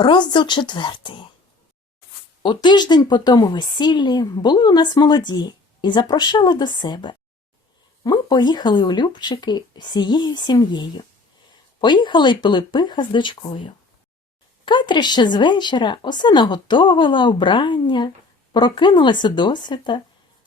Розділ четвертий. У тиждень по тому весіллі були у нас молоді і запрошали до себе. Ми поїхали у Любчики всією сім'єю. Поїхала й Пилипиха з дочкою. Катря ще з вечора усе наготовила, убрання, прокинулась у досвіта,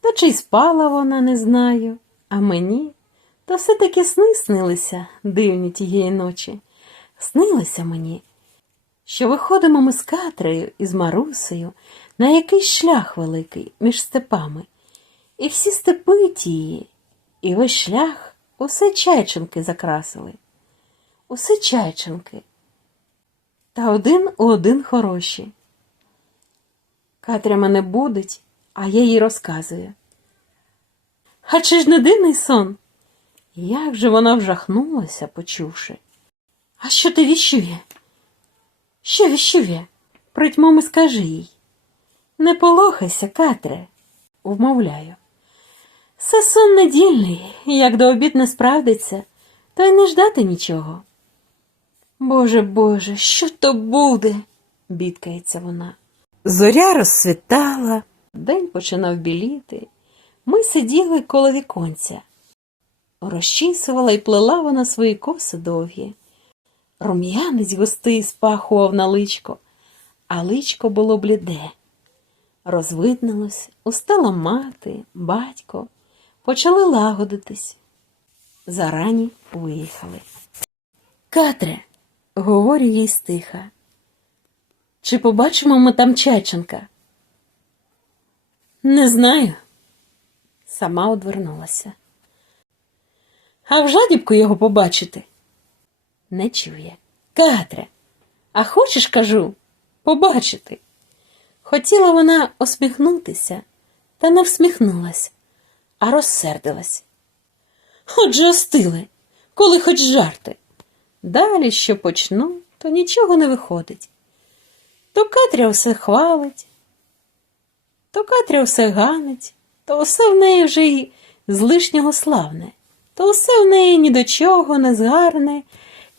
та чи й спала вона, не знаю, а мені то все-таки сни снилися дивні тієї ночі. Снилося мені, що виходимо ми з Катрею і з Марусею на якийсь шлях великий між степами, і всі степи тії, і весь шлях усе чайчинки закрасили, усе чайчинки, та один у один хороші. Катря мене будить, а я їй розказую. А чи ж не дивний сон? Як же вона вжахнулася, почувши. А що ти віщує? Що віщує? Притьмом і скажи їй. Не полохайся, Катре, вмовляю. Це сон недільний, як до обід не справдиться, то й не ждати нічого. Боже Боже, що то буде? бідкається вона. Зоря розсвітала, день починав біліти. Ми сиділи коло віконця. Розчісувала і плела вона свої коси довгі. Рум'янець густий спахував на личко, а личко було бліде. Розвиднилось, устала мати, батько, почали лагодитись. Зарані виїхали. Катре, говорю їй стиха, чи побачимо ми там Чайченка? Не знаю. Сама одвернулася. А в жадібку його побачити? Не чує. Катре, а хочеш, кажу, побачити? Хотіла вона осміхнутися, та не всміхнулась, а розсердилась. Отже, остили, коли хоч жарти. Далі, що почну, то нічого не виходить. То Катря все хвалить, то Катря все ганить, то все в неї вже й з лишнього славне, то все в неї ні до чого не згарне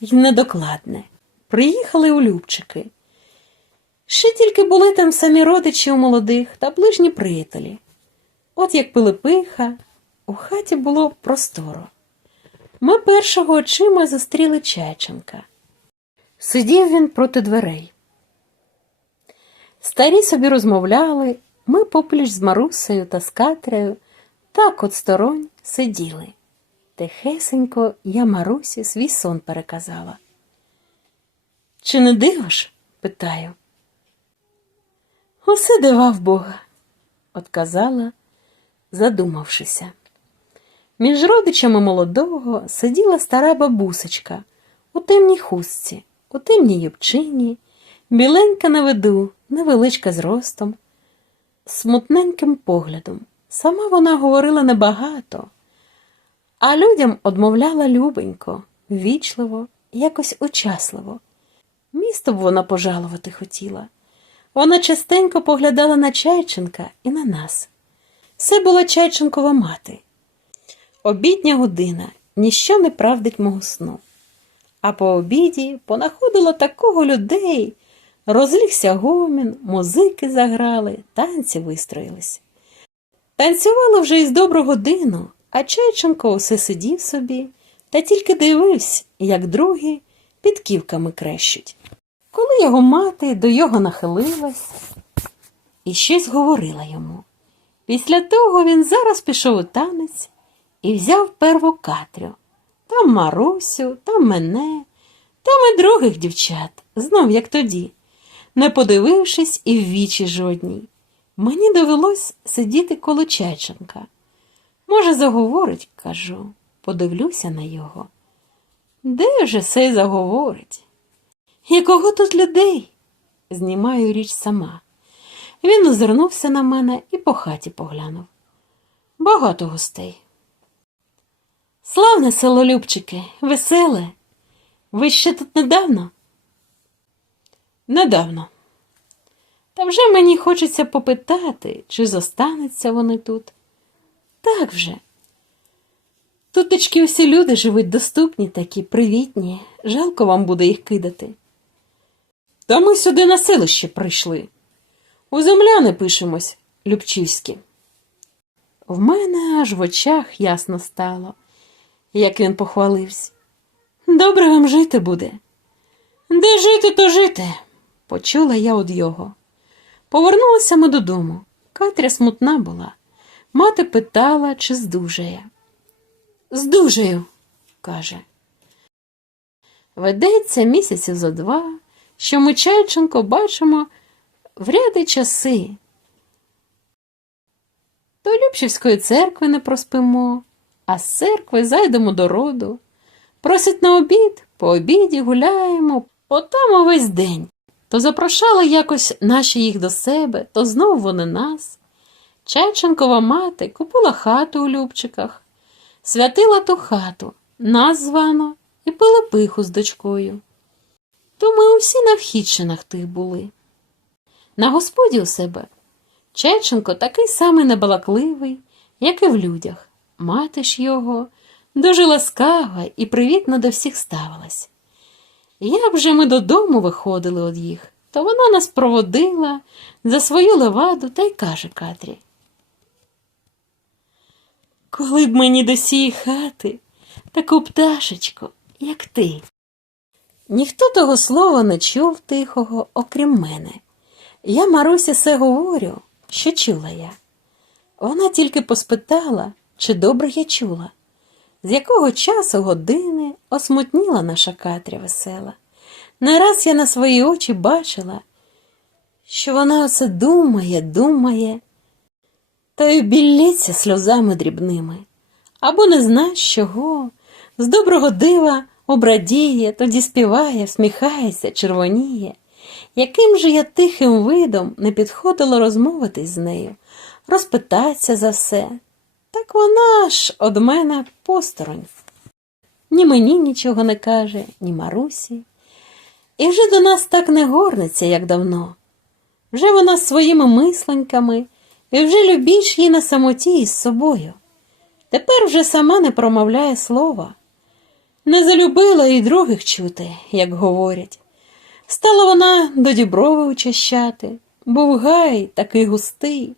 й недокладне. Приїхали у Любчики. Ще тільки були там самі родичі у молодих та ближні приятелі. От як Пилипиха, у хаті було просторо. Ми першого очима зустріли Чайченка. Сидів він проти дверей. Старі собі розмовляли, ми попліч з Марусею та з Катрею так от сторонь сиділи. Тихесенько я Марусі свій сон переказала. Чи не дивиш? питаю. Усе дивав Бога, отказала, задумавшися. Між родичами молодого сиділа стара бабусечка у темній хустці, у темній юбчині, біленька на виду, невеличка зростом, смутненьким поглядом. Сама вона говорила небагато, а людям одмовляла любенько, ввічливо, якось учасливо. Місто б вона пожалувати хотіла. Вона частенько поглядала на Чайченка і на нас. Це була Чайченкова мати. Обідня година ніщо не правдить мого сну. А по обіді понаходило такого людей, розлігся гомін, музики заграли, танці вистроїлись. Танцювало вже із добру годину, а Чайченко усе сидів собі та тільки дивився, як другі під ківками крещуть. Коли його мати до його нахилилась і щось говорила йому. Після того він зараз пішов у танець і взяв перву Катрю, там Марусю, там мене, там і других дівчат, знов як тоді, не подивившись і в вічі жодній. Мені довелось сидіти коло Чайченка. Може, заговорить, кажу, подивлюся на його. Де вже сей заговорить? Якого тут людей? Знімаю річ сама. Він озирнувся на мене і по хаті поглянув. Багато гостей. Славне село Любчики, веселе. Ви ще тут недавно? Недавно. Та вже мені хочеться попитати, чи зостануться вони тут. Так вже. Тутечки всі люди живуть доступні такі, привітні. Жалко вам буде їх кидати. Та ми сюди на селище прийшли. У земляни пишемось, Любчівські. В мене аж в очах ясно стало, як він похвалився. Добре вам жити буде. Де жити, то жити, почула я од його. Повернулися ми додому. Катря смутна була. Мати питала, чи здужає. Здужаю, каже. Ведеться місяців зо два, що ми Чайченко бачимо в ряди часи. До Любчівської церкви не проспимо, а з церкви зайдемо до роду. Просить на обід, по обіді гуляємо, отам увесь день. То запрошали якось наші їх до себе, то знов вони нас. Чайченкова мати купила хату у Любчиках, святила ту хату, нас звано, і пили пиху з дочкою. То ми усі на вхідчинах тих були. На господі у себе Чеченко такий самий небалакливий, як і в людях. Мати ж його дуже ласкава і привітно до всіх ставилась. Як же ми додому виходили од їх, то вона нас проводила за свою леваду та й каже Катрі. Коли б мені до сієї хати, таку пташечку, як ти. Ніхто того слова не чув тихого, окрім мене. Я Марусі все говорю, що чула я. Вона тільки поспитала, чи добре я чула, з якого часу години осмутніла наша Катря весела. Не раз я на свої очі бачила, що вона оце думає, думає, та й білється сльозами дрібними, або не зна чого, з доброго дива обрадіє, тоді співає, всміхається, червоніє. Яким же я тихим видом не підходила розмовитись з нею, розпитатися за все, так вона ж од мене посторонь. Ні мені нічого не каже, ні Марусі. І вже до нас так не горниться, як давно. Вже вона своїми мисленьками, і вже любіш їй на самоті із собою. Тепер вже сама не промовляє слова. Не залюбила і других чути, як говорять. Стала вона до діброви учащати, був гай такий густий.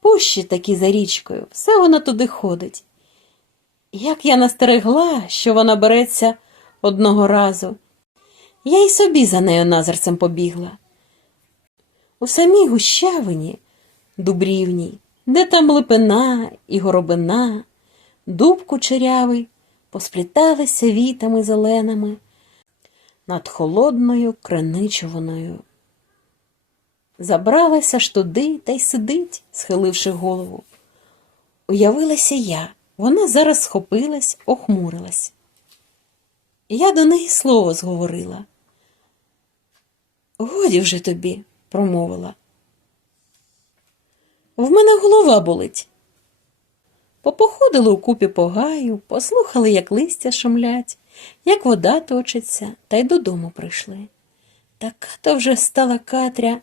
Пущі такі за річкою, все вона туди ходить. Як я настерегла, що вона береться одного разу, я й собі за нею назерцем побігла. У самій гущавині, дубрівній, де там липина і горобина, дуб кучерявий, поспліталися вітами зеленими над холодною криничуваною. Забралася ж туди та й сидить, схиливши голову. Уявилася я, вона зараз схопилась, охмурилась. Я до неї слово зговорила. Годі вже тобі, промовила. В мене голова болить. Попоходили у купі по гаю, послухали, як листя шумлять, як вода точиться, та й додому прийшли. Така то вже стала Катря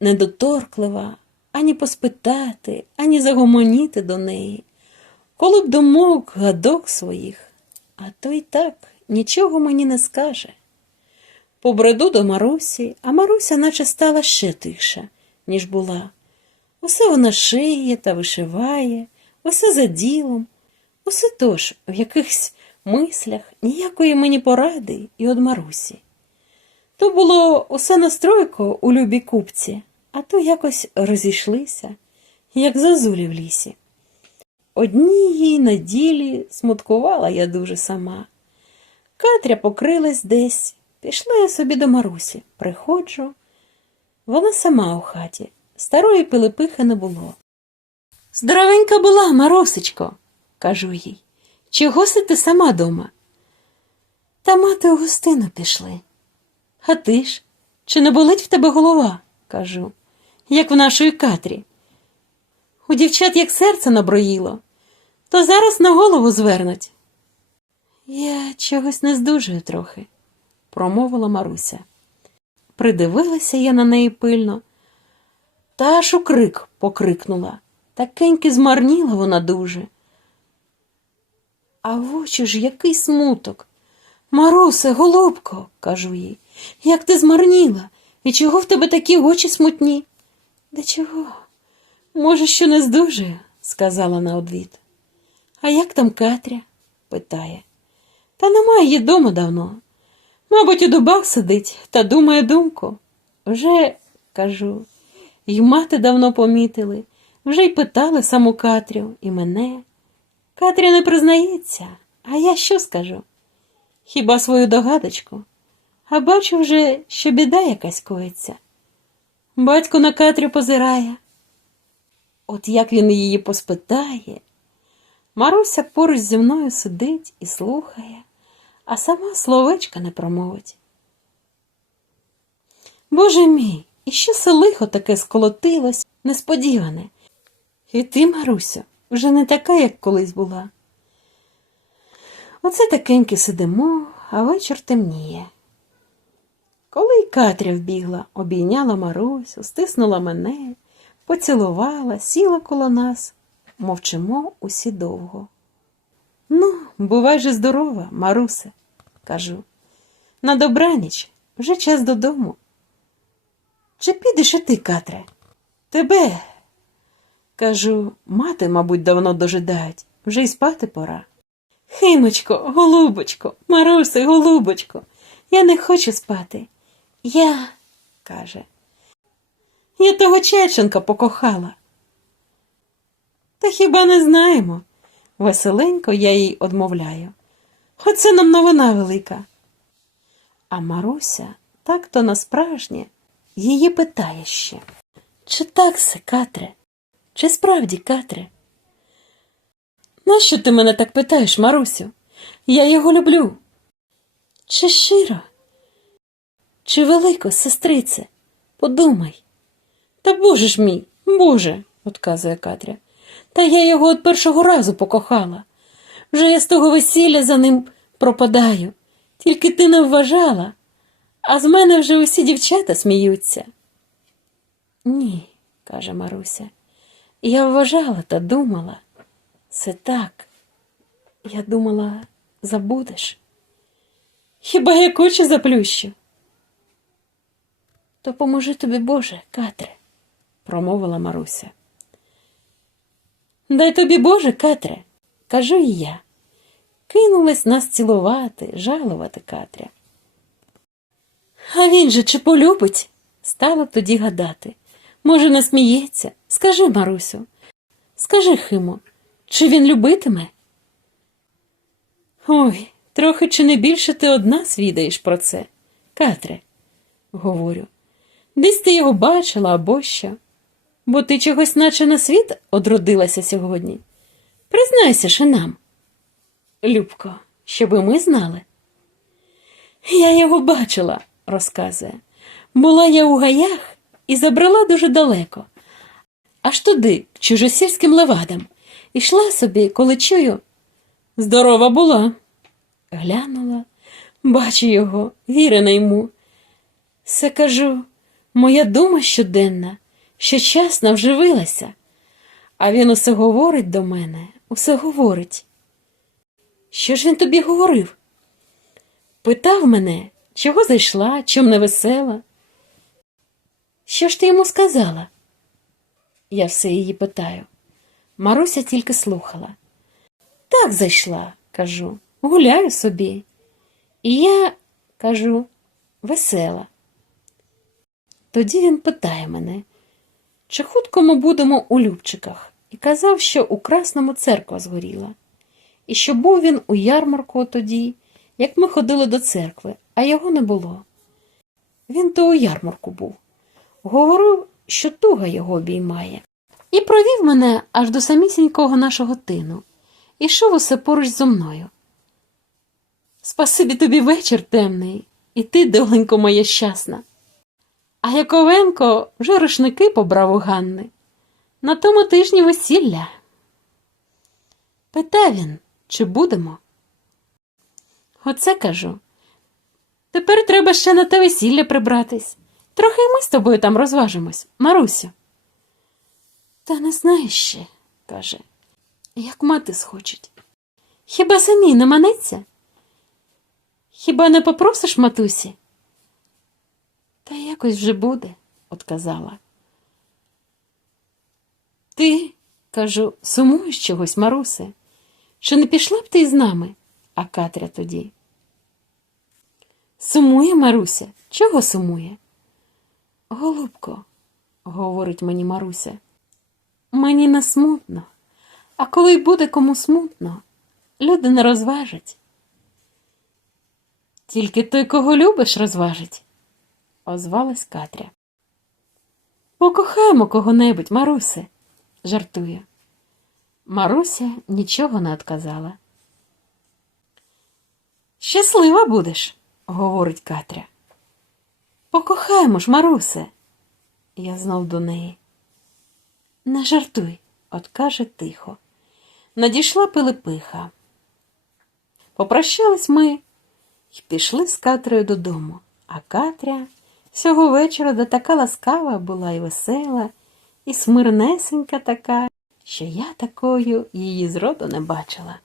недоторклива, ані поспитати, ані загомоніти до неї. Коли б думок, гадок своїх, а то й так нічого мені не скаже. Побреду до Марусі, а Маруся наче стала ще тиша, ніж була. Усе вона шиє та вишиває, усе за ділом, усе тож в якихось мислях ніякої мені поради і од Марусі. То було усе настройко у любій купці, а то якось розійшлися, як зазулі в лісі. Одній на ділі смуткувала я дуже сама. Катря покрилась десь, пішла я собі до Марусі, приходжу. Вона сама у хаті, старої пилипихи не було. Здоровенька була, Марусечко, кажу їй. Чого си ти сама дома? Та мати у гостину пішли. А ти ж, чи не болить в тебе голова? кажу, як в нашої Катрі. У дівчат як серце наброїло, то зараз на голову звернуть. Я чогось не здужую трохи, промовила Маруся. Придивилася я на неї пильно, та аж у крик покрикнула. Такеньки змарніла вона дуже. А в очі ж який смуток. Марусе, голубко, кажу їй, як ти змарніла, і чого в тебе такі очі смутні? Да чого? Може, що не здужую, сказала на одвід. А як там Катря? питає. Та немає її дома давно. Мабуть, у дубах сидить та думає думку. Вже, кажу, й мати давно помітили, вже й питали саму Катрю і мене. Катря не признається, а я що скажу? Хіба свою догадочку? А бачу вже, що біда якась коїться. Батько на Катрю позирає. От як він її поспитає. Маруся поруч зі мною сидить і слухає, а сама словечка не промовить. Боже мій, і що це лихо таке сколотилось, несподіване. І ти, Марусю, вже не така, як колись була. Оце такеньки сидимо, а вечір темніє. Коли й Катря вбігла, обійняла Марусю, стиснула мене, поцілувала, сіла коло нас, мовчимо усі довго. Ну, бувай же здорова, Марусе, кажу. На добраніч, вже час додому. Чи підеш і ти, Катре? Тебе. Кажу, мати, мабуть, давно дожидають, вже й спати пора. Химочко, голубочко, Марусе, голубочко, я не хочу спати. Я, каже, я того Чеченка покохала. Та хіба не знаємо? Веселенько я їй одмовляю. Оце нам новина велика. А Маруся так то насправжнє її питає ще. Чи так се, Катре? Чи справді, Катре? Нащо ти мене так питаєш, Марусю? Я його люблю. Чи щиро? Чи велико, сестрице? Подумай. Та боже ж мій, боже, отказує Катря. Та я його від першого разу покохала. Вже я з того весілля за ним пропадаю. Тільки ти не вважала, а з мене вже усі дівчата сміються. Ні, каже Маруся, я вважала та думала. Це так. Я думала, забудеш. Хіба я очі заплющу? То поможи тобі, Боже, Катре, промовила Маруся. Дай тобі, Боже, Катре, кажу і я. Кинулась нас цілувати, жалувати Катря. А він же чи полюбить? Стала тоді гадати. Може, не сміється? Скажи, Марусю, скажи Химо, чи він любитиме? Ой, трохи чи не більше ти одна свідаєш про це, Катре, говорю. Десь ти його бачила або що, бо ти чогось наче на світ одродилася сьогодні. Признайся ж і нам. Любко, щоби ми знали. Я його бачила, розказує. Була я у гаях і забрала дуже далеко, аж туди, к чужосільським левадам. Ішла собі, коли чую. Здорова була. Глянула, бачу його, вірена йому. Все кажу, моя дума щоденна, що часна вживилася, а він усе говорить до мене, усе говорить. Що ж він тобі говорив? Питав мене, чого зайшла, чом не весела. Що ж ти йому сказала? Я все її питаю. Маруся тільки слухала. Так зайшла, кажу, гуляю собі. І я, кажу, весела. Тоді він питає мене, чи хутко ми будемо у Любчиках, і казав, що у Красному церква згоріла, і що був він у ярмарку тоді, як ми ходили до церкви, а його не було. Він то у ярмарку був. Говорив, що туга його обіймає, і провів мене аж до самісінького нашого тину, ішов усе поруч зо мною. Спасибі тобі вечір темний, і ти, доленько моя щасна. А Яковенко вже рушники побрав у Ганни. На тому тижні весілля. Питав він, чи будемо? Оце кажу. Тепер треба ще на те весілля прибратись. Трохи й ми з тобою там розважимось, Марусю. Та не знаєш ще, каже, як мати схочуть. Хіба самій не манеться? Хіба не попросиш матусі? Та якось вже буде, отказала. Ти, кажу, сумуєш чогось, Марусе? Чи не пішла б ти з нами? А Катря тоді. Сумує, Маруся? Чого сумує? Голубко, говорить мені Маруся, мені не смутно, а коли й буде кому смутно, люди не розважать. Тільки той, кого любиш, розважить, озвалась Катря. Покохаємо кого-небудь, Марусе, жартує. Маруся нічого не отказала. Щаслива будеш, говорить Катря. Покохаємо ж, Марусе. Я знов до неї. Не жартуй, от каже тихо. Надійшла Пилипиха. Попрощались ми і пішли з Катрою додому, а Катря цього вечора до така ласкава була і весела, і смирнесенька така, що я такою її зроду не бачила.